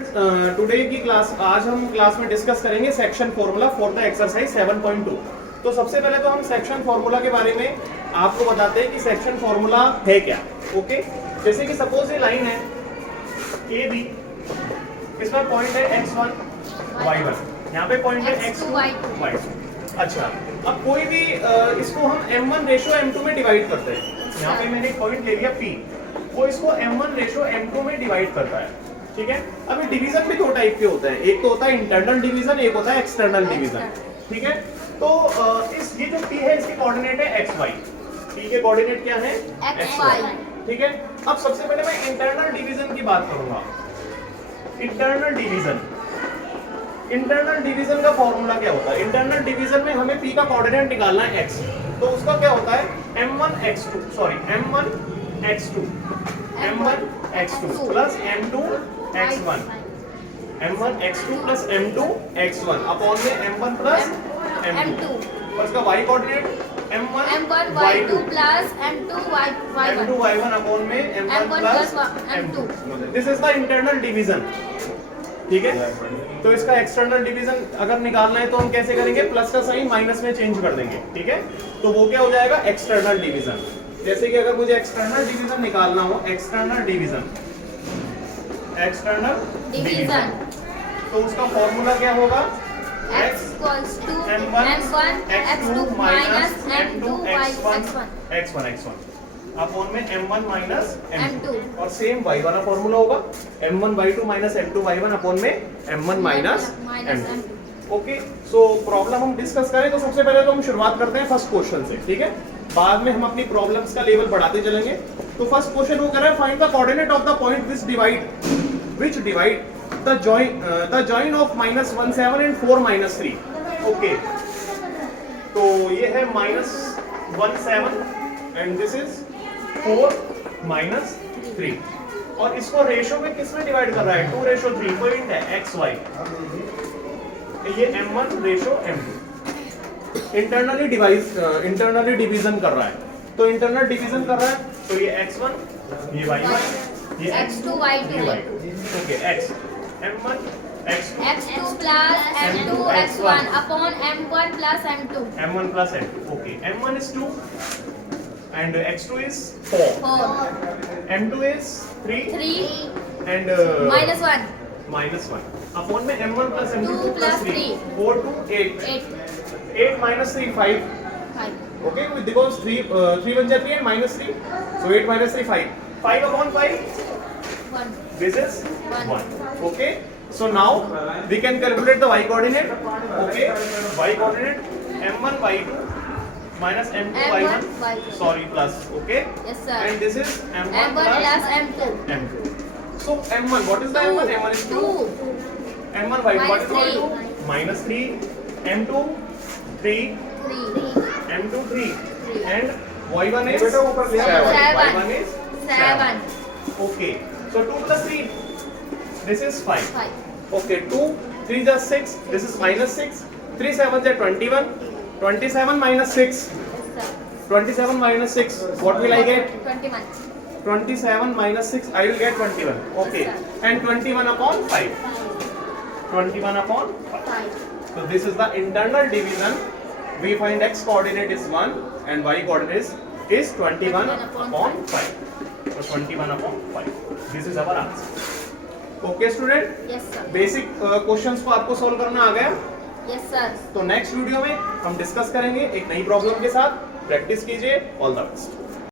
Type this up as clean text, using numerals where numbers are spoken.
Students, today की class, आज हम क्लास में डिस्कस करेंगे section formula for the exercise 7.2। तो सबसे पहले तो हम सेक्शन फॉर्मूला के बारे में आपको बताते हैं कि सेक्शन फॉर्मूला है क्या। ओके, जैसे कि सपोज ये लाइन है ए बी, इसमें पॉइंट है x1 y1, यहाँ पे पॉइंट है x2 y2। अच्छा, अब कोई भी इसको हम m1 रेशो m2 में डिवाइड करते हैं। यहाँ पे मैंने पॉइंट ले लिया P, वो इसको m1 रेशो m2 में डिवाइड करता है। ठीक है, अभी डिवीजन भी दो टाइप के होते हैं, एक तो होता है इंटरनल डिवीजन, एक होता है एक्सटर्नल डिवीजन। ठीक है, तो इस ये जो P है इसके कोऑर्डिनेट है xy, P के कोऑर्डिनेट क्या है xy। ठीक है, अब सबसे पहले मैं इंटरनल डिवीजन की बात करूंगा। इंटरनल डिवीजन का फॉर्मूला क्या होता है? इंटरनल डिवीजन में हमें P का कोऑर्डिनेट निकालना है x, तो उसका क्या होता है m1 x2 plus m2 x1, m1 x2 plus m2 x1 upon में m1 प्लस m2, और इसका y coordinate m1 y2 plus m2 y1 upon में m1 plus m2। This is the internal division. ठीक है, तो इसका एक्सटर्नल डिवीजन अगर निकालना है तो हम कैसे करेंगे? प्लस का साइन माइनस में चेंज कर देंगे। ठीक है, तो वो क्या हो जाएगा? External division. जैसे कि अगर मुझे एक्सटर्नल डिवीजन निकालना हो, एक्सटर्नल डिवीजन, तो उसका फॉर्मूला क्या होगा? x m1 x2 minus m2 x1 upon में m1 माइनस m2, और सेम y वाला फॉर्मूला होगा m1 y2 minus m2 y1 upon में m1 minus m2। Okay, so problem हम डिस्कस करें तो सबसे पहले तो हम शुरुआत करते हैं फर्स्ट क्वेश्चन से। ठीक है, बाद में हम अपनी प्रॉब्लम्स का लेवल बढ़ाते चलेंगे। तो फर्स्ट क्वेश्चन वो कह रहा है find the coordinate of the point which divide the join of -17 and 4 3। Okay, तो ये है -17 एंड दिस इज 4 3, और इसको रेशो में किस में डिवाइड कर रहा है? 2:3। पॉइंट है xy, ये m1 ratio m2। Internally division कर रहा है, तो इंटरनल डिवीजन कर रहा है तो ये x1, ये y1, ये x2 y2। Okay, x m1 x2 plus m2 x1 upon m1 plus m2। Okay, m1 is 2 and x2 is 4, m2 is 3 and -1 upon में m1 plus m2 2 plus 3 4 to 8 minus 3 5। okay, because 3 1 3 and minus 3, so 8 minus 3 5 upon 5 1, this is 1। okay, so now we can calculate the y coordinate। okay, y coordinate m1 y2 minus m2 y1, sorry, plus। okay, yes sir, and this is m1 plus m2। so m1, what is the m1? m1 is 2, m1 y2, what is y2? -3, m2 3, m2 3 and y1 is 7। okay, so 2 plus 3, this is 5। okay, 2 3 just 6, this is -6, 3 7 is 21, 27 minus 6, 27 minus 6, what will I get? 21। 27 minus 6, I will get 21। okay, and 21 upon 5, 21 upon 5। so this is the internal division। we find x coordinate is 1 and y coordinate is 21 upon 5, so 21 upon 5, this is our answer। okay student, yes sir, basic questions को आपको solve करना आ गया? yes sir। तो next video में हम discuss करेंगे एक नई प्रॉब्लम के साथ। प्रैक्टिस कीजिए, ऑल द बेस्ट।